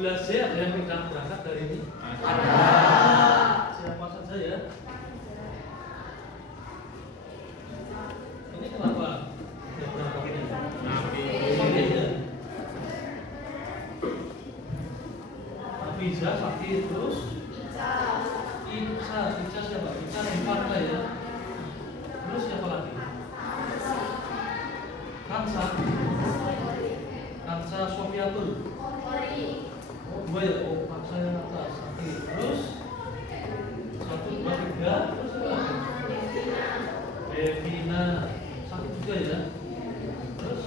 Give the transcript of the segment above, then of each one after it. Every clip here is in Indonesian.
14C ada yang ingin berangkat dari ini? Ada. Siapa saja ya? Ini kenapa? Ya, berangkat ini. Bisa sakit terus? Ica siapa? Ica Rempaka ya. Terus siapa lagi? Kansa Sofiatul. Oh, dua ya. Oh, Kansa yang atas. Sakit. Terus 1, 2, 3. Terus siapa lagi? Devina. Sakit juga ya. Terus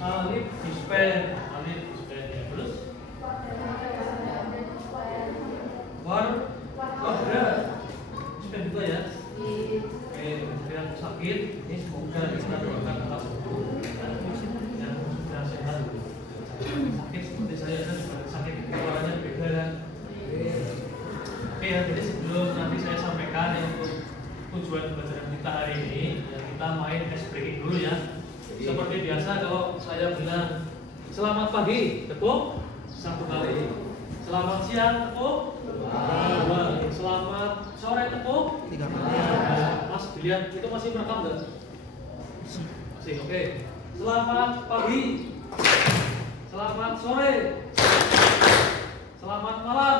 Alif dispen ya. Terus Wardra dispen juga ya. Oke, yang sakit ini semoga kita doakan atas sembuh dan sudah sehat. Sakit seperti saya kan sakit kepalanya beda kan. Oke ya, jadi sebelum nanti saya sampaikan yang untuk tujuan pelajaran kita hari ini, ya kita main ice breaking dulu ya. Seperti biasa kalau saya bilang selamat pagi, tepuk 1 kali. Selamat siang, tepuk 2 kali. Selamat sore, tepuk 3 kali. Mas dilihat itu masih merekam nggak? Masih, oke. Selamat pagi. Selamat sore. Selamat malam.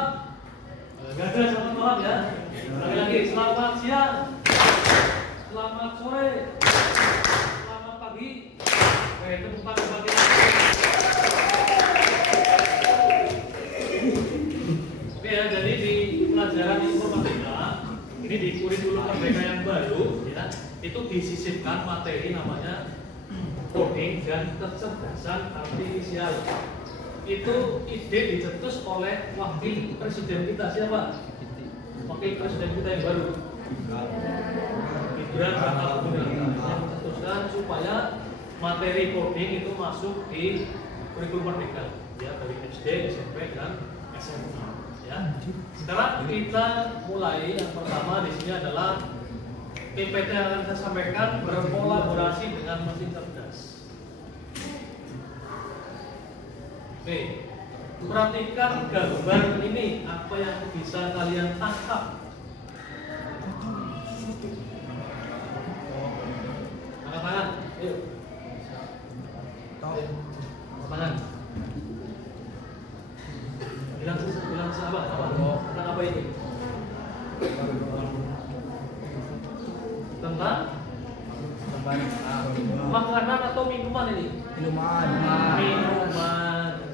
Nggak ada selamat malam ya. Lagi, selamat siang. Selamat sore. Selamat pagi. Oke, tepuk tangan bagi. Oke ya, jadi di pelajaran informatika ini di kurikulum merdeka yang baru ya, itu disisipkan materi namanya coding dan kecerdasan artifisial. Itu ide dicetus oleh wakil presiden kita, siapa? Wakil presiden kita yang baru, Gibran Rakabuming, yang mencetuskan supaya materi coding itu masuk di kurikulum merdeka ya, dari SD, SMP dan SMA ya. Sekarang kita mulai. Yang pertama di sini adalah PPT yang akan saya sampaikan berkolaborasi dengan mesin cerdas. Oke, perhatikan gambar ini, apa yang bisa kalian tangkap? Angkat tangan, yuk. Tangan. Bilang apa? Tentang apa ini? Tentang makanan atau minuman ini? Minuman.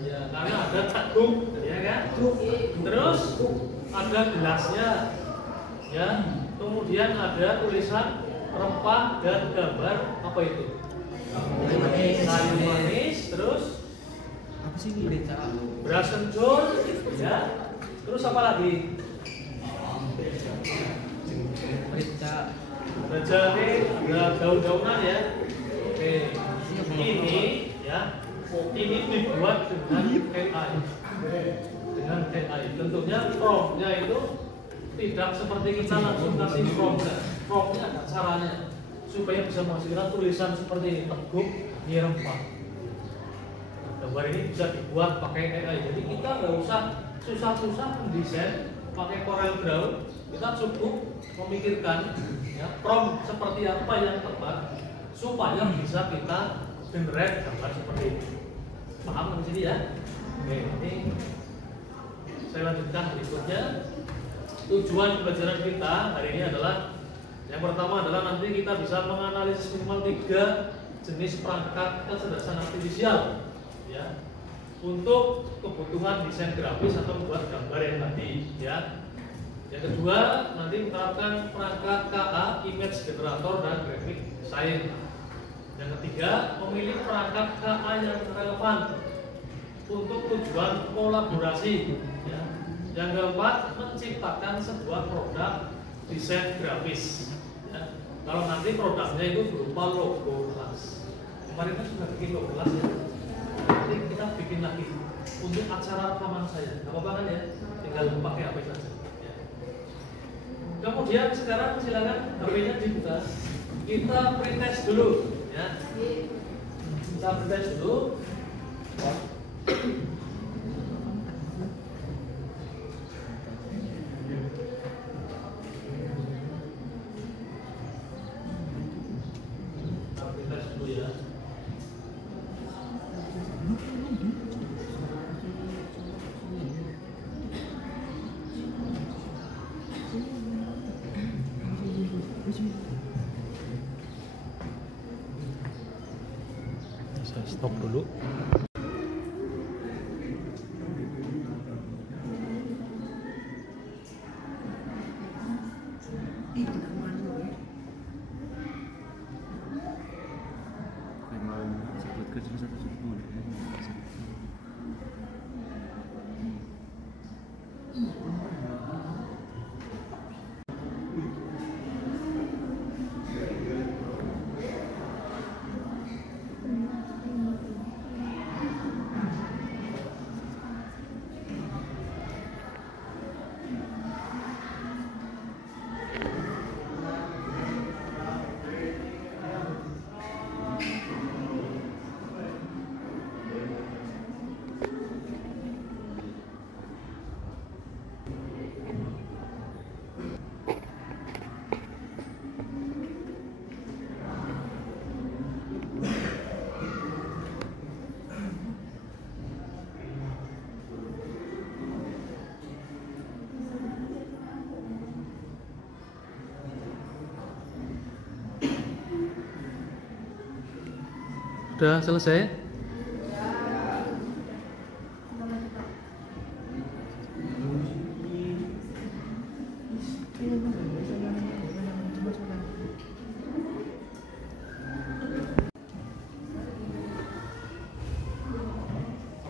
Ya, karena ada teguk, ya kan? Terus ada gelasnya, ya. Kemudian ada tulisan rempah dan gambar apa itu? Sayur manis, terus apa sih ini? Beras kencur, ya. Terus apa lagi? Ada jahe, ada daun-daunan ya. Oke, ini ya, ini dibuat dengan AI. Tentunya promptnya itu tidak seperti kita langsung kasih promptnya ada caranya supaya bisa menghasilkan tulisan seperti ini, teguk, ini rempah. Gambar ini bisa dibuat pakai AI, jadi kita nggak usah susah-susah mendesain pakai Corel Draw. Kita cukup memikirkan ya, prompt seperti apa yang tepat supaya bisa kita generate gambar seperti ini. Paham di sini ya? Oke, ini saya lanjutkan berikutnya. Tujuan pelajaran kita hari ini adalah yang pertama adalah nanti kita bisa menganalisis minimal 3 jenis perangkat kecerdasan artifisial ya, untuk kebutuhan desain grafis atau membuat gambar yang tadi ya. Yang kedua nanti menerapkan perangkat KA, image generator dan graphic design. Yang ketiga memilih perangkat KA yang relevan untuk tujuan kolaborasi ya. Yang keempat menciptakan sebuah produk desain grafis ya. Kalau nanti produknya itu berupa logo kelas. Kemarin kan sudah bikin logo kelas ya. Nanti kita bikin lagi untuk acara rekaman saya. Gak apa-apa kan ya? Tinggal pakai HP saja ya. Kemudian sekarang silakan HP-nya dibuka. Kita pretest dulu ya. 1, Kita tes dulu. Saya stop dulu. Udah selesai?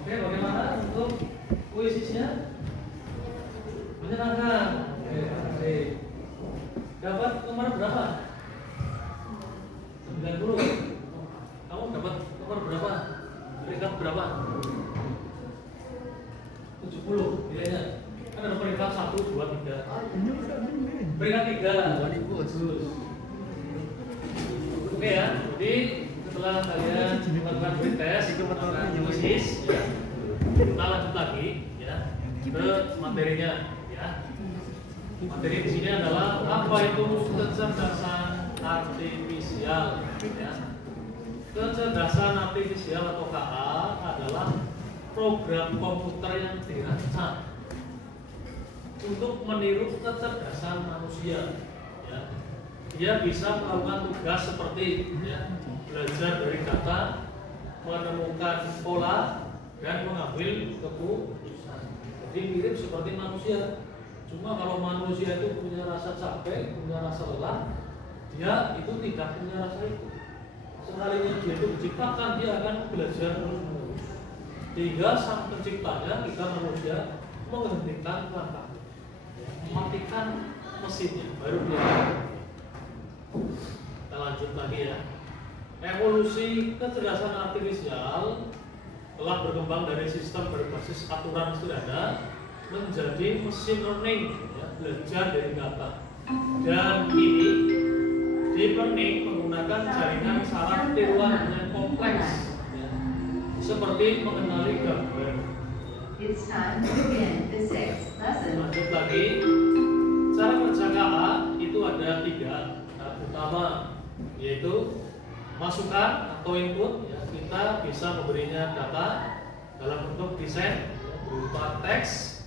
Oke, bagaimana untuk puisinya? Menyenangkan. Oke. Dapat nomor berapa? 90. Kamu dapat nomor berapa? Peringkat berapa? 70 nilainya. Kan ada peringkat 1, 2, 3. Peringkat 3. Bagus. Oke ya. Jadi setelah kalian melakukan pretest, melakukan puisis, ya, kita lanjut lagi ya ke materinya. Ya. Materi di sini adalah apa itu kecerdasan artifisial. Ya. Kecerdasan artifisial atau KA adalah program komputer yang dirancang untuk meniru kecerdasan manusia. Ya. Dia bisa melakukan tugas seperti ya, belajar dari data, menemukan pola, dan mengambil keputusan. Jadi mirip seperti manusia. Cuma kalau manusia itu punya rasa capek, punya rasa lelah, dia itu tidak punya rasa itu. Sekalinya dia itu diciptakan, dia akan belajar terus-menerus. Sehingga sang penciptanya, kita manusia, menghentikan langkah, mematikan mesinnya, baru dia. Kita lanjut lagi ya. Evolusi kecerdasan artifisial telah berkembang dari sistem berbasis aturan sederhana menjadi mesin learning, ya, belajar dari data. Dan ini deep learning menggunakan jaringan saraf tiruan yang kompleks, ya, seperti mengenali gambar. It's time to begin the sixth lesson. Lanjut lagi, cara kerja KA itu ada 3. Tahap utama yaitu masukan atau input, ya, kita bisa memberinya data dalam bentuk desain, ya, berupa teks.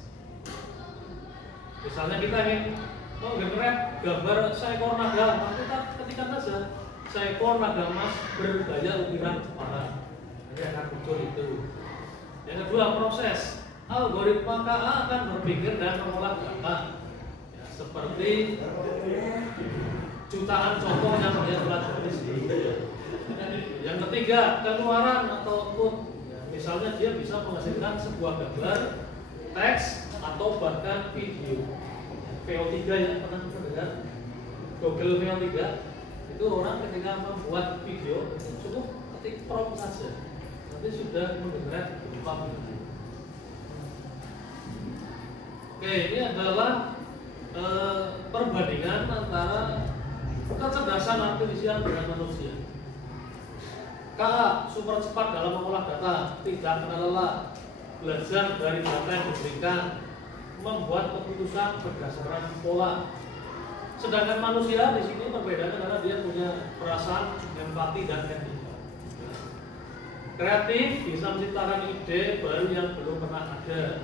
Misalnya kita ingin menggenerate gambar seekor naga, maka kita ketikkan saja seekor naga emas bergaya ukiran Jepara. Nanti akan muncul itu. Yang kedua, proses. Algoritma KA akan berpikir dan mengolah data, ya, seperti jutaan contoh yang saya pelajari sebelumnya. Yang ketiga, keluaran atau output. Ya, misalnya dia bisa menghasilkan sebuah gambar, teks, atau bahkan video. VO3 yang pernah mendengar, Google VO3 itu orang ketika membuat video cukup ketik prompt saja, nanti sudah mendengar berupa video. Oke, ini adalah perbandingan antara kecerdasan artifisial dengan manusia. KA, super cepat dalam mengolah data, tidak kenal lelah, belajar dari data yang diberikan, membuat keputusan berdasarkan pola. Sedangkan manusia di sini perbedaannya karena dia punya perasaan, empati dan etika. Kreatif bisa menciptakan ide baru yang belum pernah ada.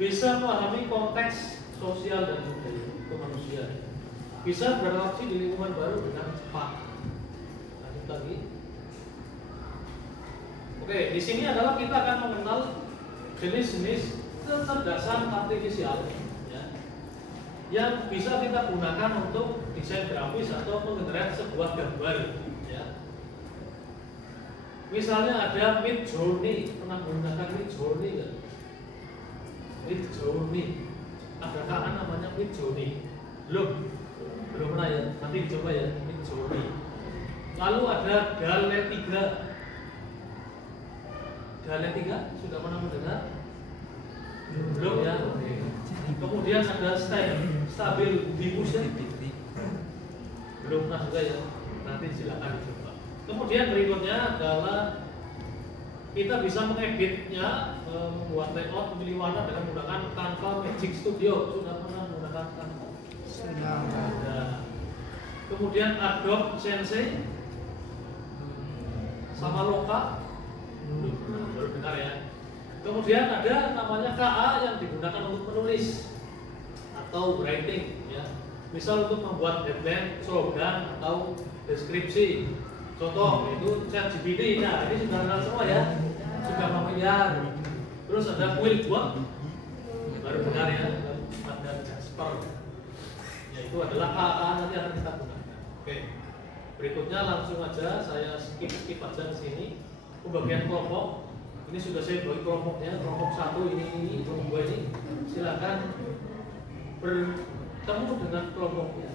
Bisa memahami konteks sosial dan budaya itu manusia. Bisa bereaksi di lingkungan baru dengan cepat. Lanjut lagi. Oke, di sini adalah kita akan mengenal jenis-jenis kecerdasan artifisial ya, yang bisa kita gunakan untuk desain grafis atau menggenerate sebuah gambar ya. Misalnya ada Midjourney, pernah menggunakan Midjourney kan? Midjourney, ada kan namanya Midjourney, belum pernah ya, nanti dicoba ya Midjourney. Lalu ada Gale3 sudah pernah mendengar? Belum ya. Kemudian ada Stable Diffusion, belum pernah juga ya. Nanti silakan dicoba. Kemudian berikutnya adalah kita bisa mengeditnya, membuat layout, memilih warna dengan menggunakan Canva Magic Studio. Sudah pernah menggunakan Canva? Sudah. Kemudian Adobe Sensei sama Loka, baru dengar ya. Kemudian ada namanya KA yang digunakan untuk menulis atau writing ya. Misal untuk membuat headline, slogan atau deskripsi. Contoh itu ChatGPT. Nah, ini sudah kenal semua ya. Sudah familiar. Terus ada Quillbot, baru dengar ya. Ada Jasper. Ya, itu adalah KA nanti akan kita gunakan. Oke. Berikutnya langsung aja saya skip aja ke sini. Pembagian kelompok. Ini sudah saya bagi kelompoknya, kelompok 1 ini, kelompok 2 ini. Silakan bertemu dengan kelompoknya.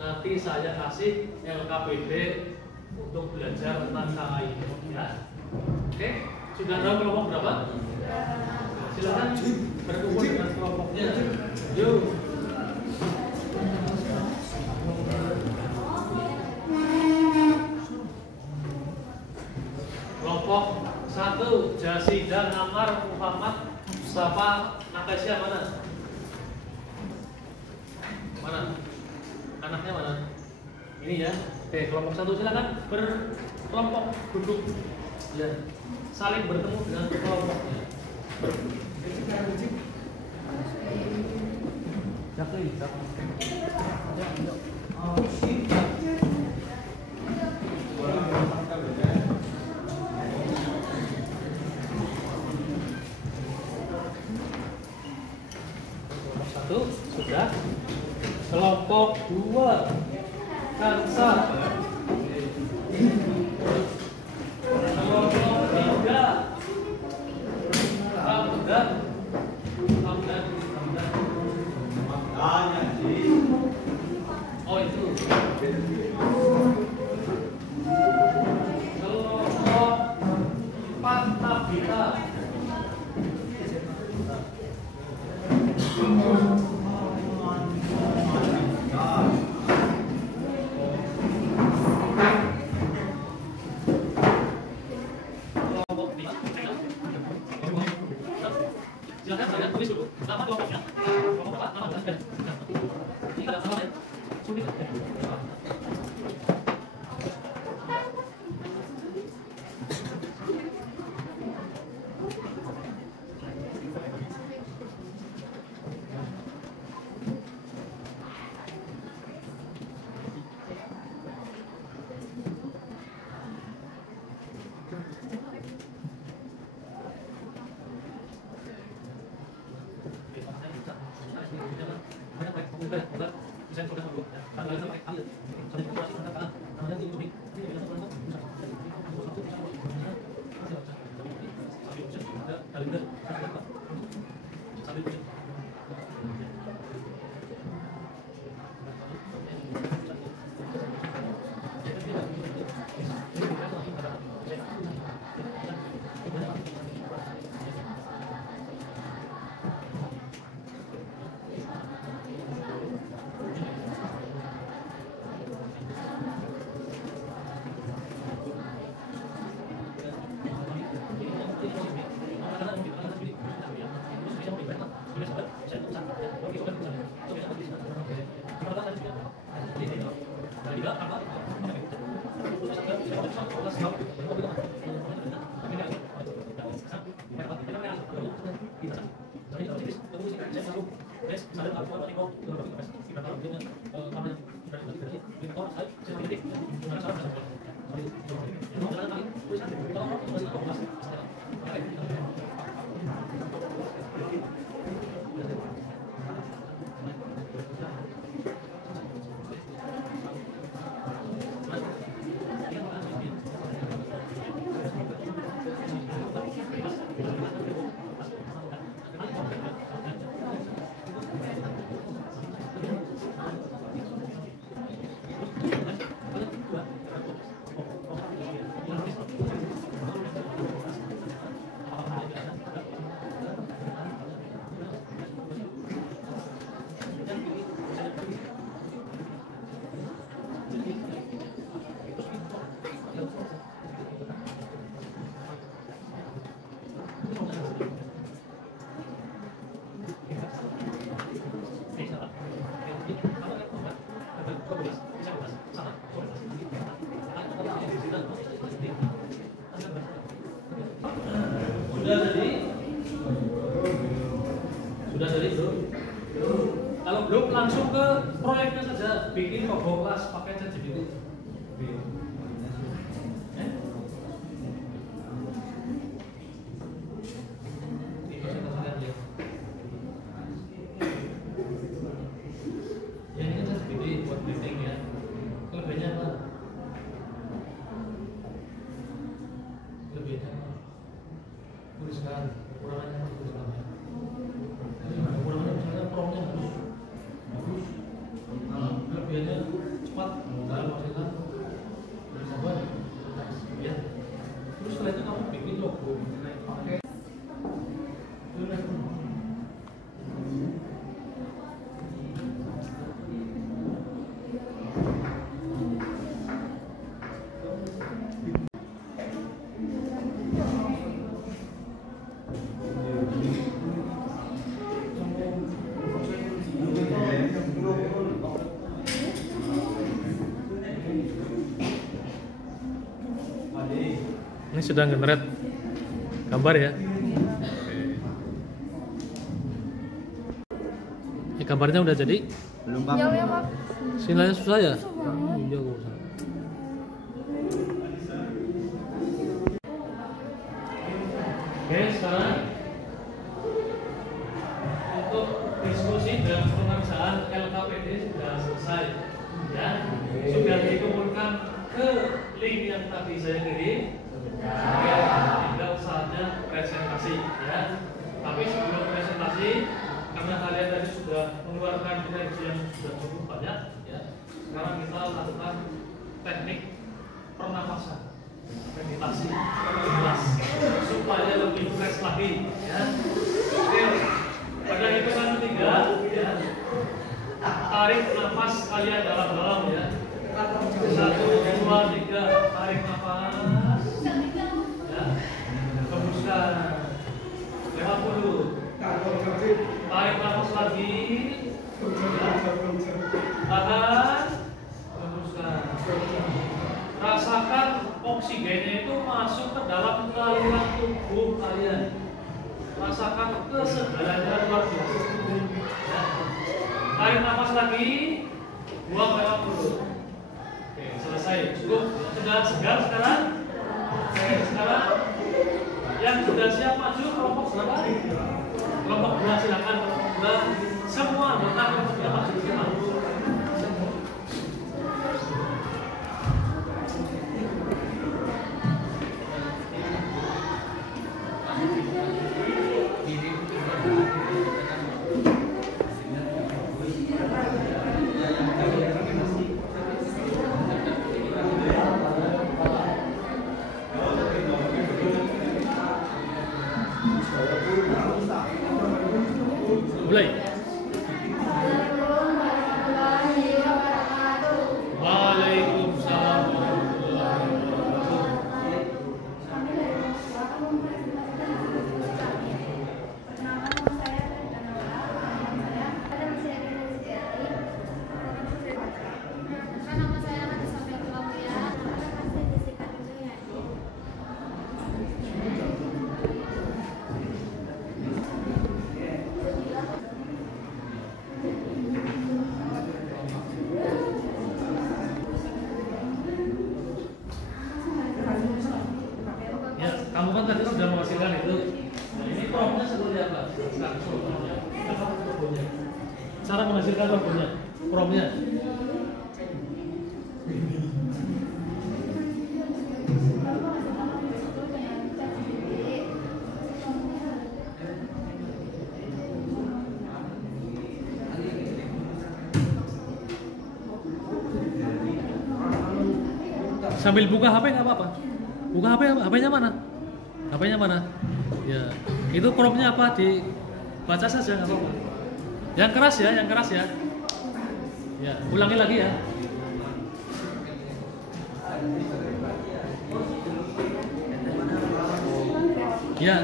Nanti saya kasih LKPD untuk belajar tentang KA ini ya. Oke, sudah tahu kelompok berapa? Silakan berkumpul dengan kelompoknya. Yuk. Kelompok 1, Jasidah, Namar, Muhammad, Mustafa, Natasha mana? Mana? Anaknya mana? Ini ya. Oke, kelompok 1 silakan berkelompok duduk. Ya. Saling bertemu dengan kelompoknya. Sudah. Kelompok 2 Kansa. Kelompok 3 Hamdan. Oh itu. Kelompok 4 Nabila. Silakan kalian tulis dulu nama kelompoknya. Kelompok berapa? Nama dan ini tidak salah ya. Sulit. Sudah tadi bro. Kalau belum langsung ke proyeknya saja, bikin logo kelas pakai ChatGPT. Ya ini kan ChatGPT buat briefing ya. Kelebihannya apa? Kelebihannya apa? Tuliskan, kekurangannya apa? Tuliskan ya. Kekurangannya misalnya promnya bagus. Kelebihannya cepat, dalam menghasilkan sabar, ya. Terus setelah itu kamu bikin logo, pakai. Ini sudah generate gambar ya. Ini gambarnya udah jadi. Belum Pak. Jauh ya Pak. Sinyalnya susah ya? Susah banget. Iya kok usah. Oke, sekarang untuk diskusi dan pemeriksaan LKPD sudah selesai, ya. Sudah dikumpulkan ke link yang tadi saya kirim. Tinggal saatnya presentasi, ya. Tapi sebelum presentasi, karena kalian tadi sudah mengeluarkan energi yang sudah cukup banyak, ya. Sekarang kita lakukan teknik pernapasan. Meditasi jelas supaya lebih fresh lagi ya. Oke, pada hitungan 3 ya, tarik nafas kalian dalam-dalam ya. 1, 2, 3, tarik nafas ya, hembuskan 50, tarik nafas lagi ya. Tahan, hembuskan. Rasakan oksigennya itu masuk ke dalam saluran tubuh kalian. Rasakan kesegarannya luar biasa. Ya. Tarik nafas lagi, buang lewat mulut. Oke, selesai. Cukup. Sudah segar sekarang? Oke, sekarang yang sudah siap maju kelompok berapa? Kelompok 2 silakan. Kelompok 2 semua anggota kelompoknya maju semua. Mulai. Waalaikumsalam warahmatullahi wabarakatuh. Ya, kamu kan tadi sudah menghasilkan itu. Nah, ini promnya seperti apa? Cara menghasilkan logonya, promnya. Sambil buka HP nggak apa-apa. Buka HP, HP-nya mana? HP-nya mana? Ya, itu promptnya apa? Dibaca saja nggak apa-apa. Yang keras ya, yang keras ya. Ya, ulangi lagi ya. Ya.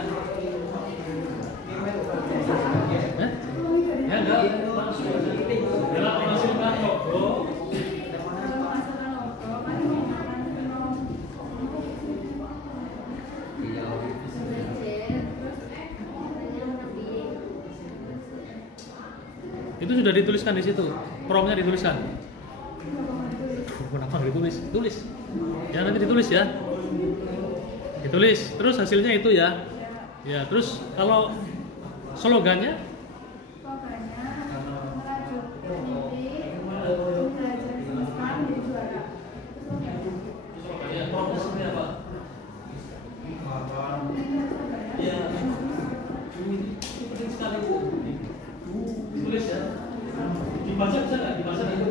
Ya enggak. Dalam menghasilkan logo. Itu sudah dituliskan di situ, promnya dituliskan. Kenapa nggak ditulis? Tulis. Ya nanti ditulis ya. Ditulis. Terus hasilnya itu ya. Ya terus kalau slogannya? Tulis ya. Dibaca bisa nggak? Dibaca itu.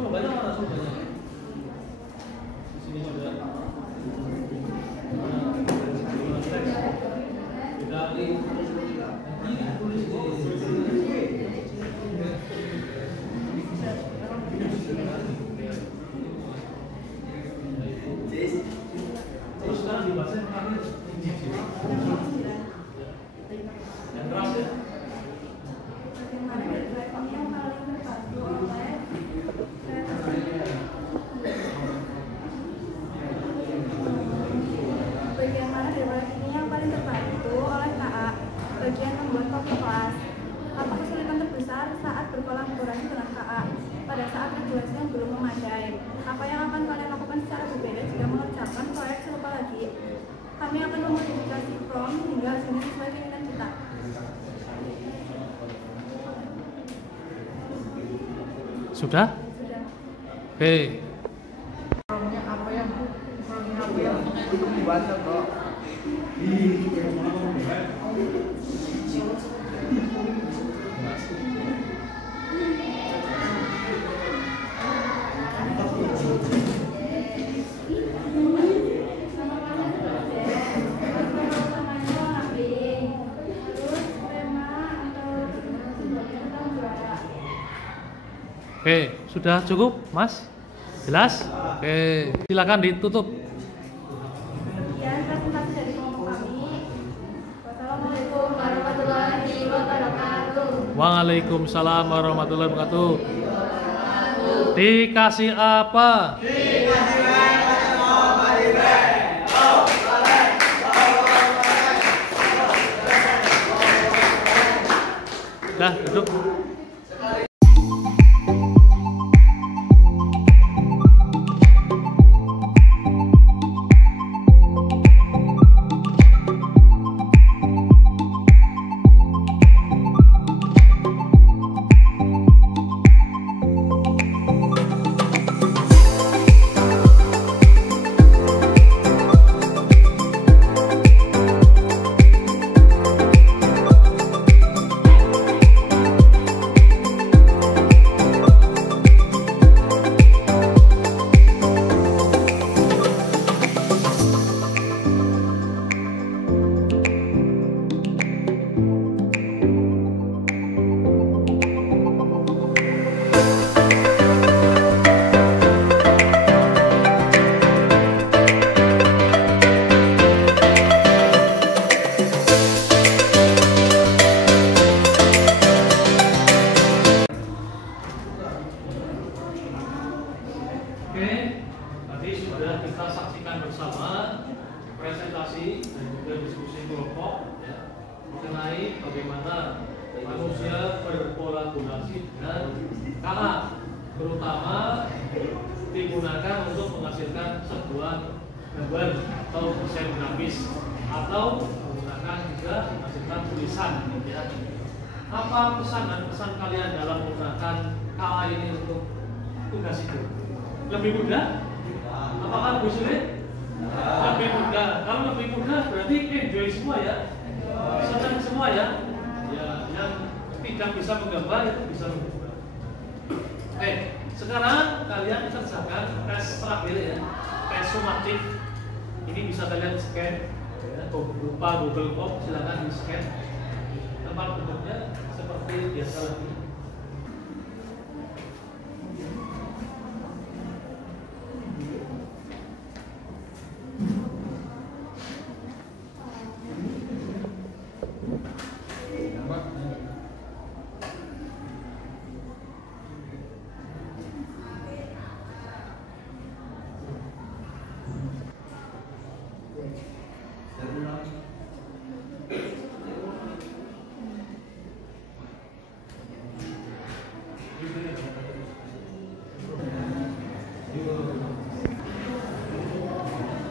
Slogannya mana slogannya? Di sini juga. Terus sekarang dibaca yang terakhir yang keras ya. Bagaimana daripada ini yang paling terbantu oleh KA bagian membuat kopi kelas. Apa kesulitan terbesar saat berkolaborasi dengan KA pada saat regulasi yang belum memadai? Apa yang akan kalian lakukan secara berbeda jika mengerjakan proyek serupa lagi? Kami akan memodifikasi prompt hingga hasilnya sesuai keinginan kita. Sudah? Sudah. Oke. Promnya apa yang dibaca kok? Oke, sudah cukup, Mas? Jelas? Oke, silakan ditutup. Sekian presentasi dari kelompok kami. Wassalamualaikum warahmatullahi wabarakatuh. Waalaikumsalam warahmatullahi wabarakatuh. Dikasih apa? Dah, duduk. Oke, tadi sudah kita saksikan bersama presentasi dan juga diskusi kelompok ya, mengenai bagaimana manusia berkolaborasi dengan KA, terutama digunakan untuk menghasilkan sebuah gambar atau desain grafis atau menggunakan juga menghasilkan tulisan ya. Apa pesan dan pesan kalian dalam menggunakan KA ini untuk tugas itu? Lebih mudah? Apakah lebih sulit? Lebih mudah. Kalau lebih mudah berarti enjoy semua ya. Senang semua ya. Ya, yang tidak bisa menggambar itu bisa menggambar. Oke, sekarang kalian kerjakan tes terakhir ya. Tes sumatif. Ini bisa kalian scan ya, berupa Google Form, silakan di scan. Tempat bentuknya seperti biasa lagi.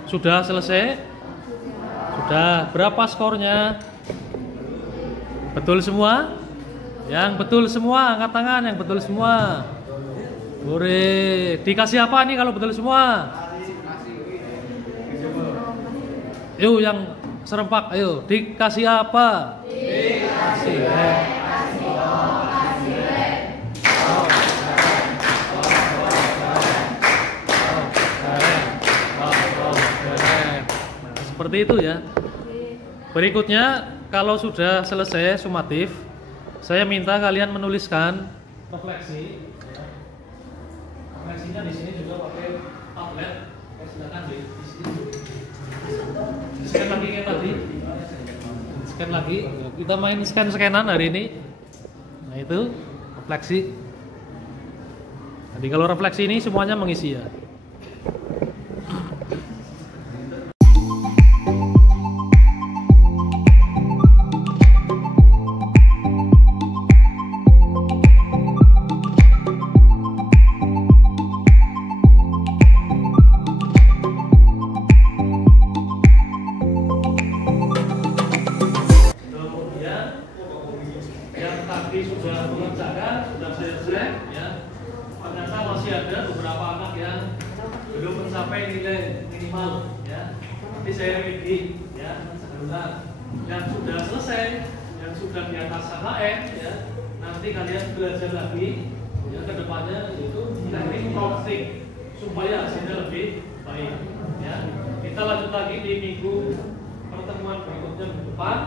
Sudah selesai? Sudah. Berapa skornya? Betul semua? Yang betul semua, angkat tangan yang betul semua. Boleh. Dikasih apa nih kalau betul semua? Yuk yang serempak, ayo. Dikasih apa? Dikasih. Seperti itu ya. Berikutnya, kalau sudah selesai sumatif, saya minta kalian menuliskan refleksi. Refleksinya di sini juga pakai tablet. Silakan di sini. Scan lagi kayak tadi. Scan lagi. Kita main scan-scanan hari ini. Nah itu refleksi. Jadi kalau refleksi ini semuanya mengisi ya. Sudah mengerjakan, sudah selesai ya. Ternyata masih ada beberapa anak yang belum mencapai nilai minimal ya. Nanti saya review ya sebentar. Yang sudah selesai, yang sudah di atas KKM ya, nanti kalian belajar lagi ya ke depannya, yaitu teknik prompting supaya hasilnya lebih baik ya. Kita lanjut lagi di minggu pertemuan berikutnya minggu depan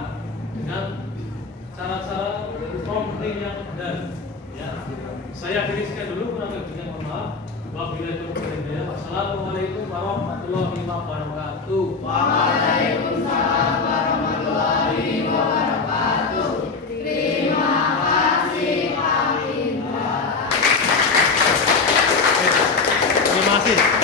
dengan cara-cara prompting yang benar ya. Saya akhiri sekian dulu, kurang lebihnya mohon maaf. Wabillahi taufiq wal hidayah. Wassalamualaikum warahmatullahi wabarakatuh. Waalaikumsalam warahmatullahi wabarakatuh. Terima kasih Pak Indra. Terima kasih.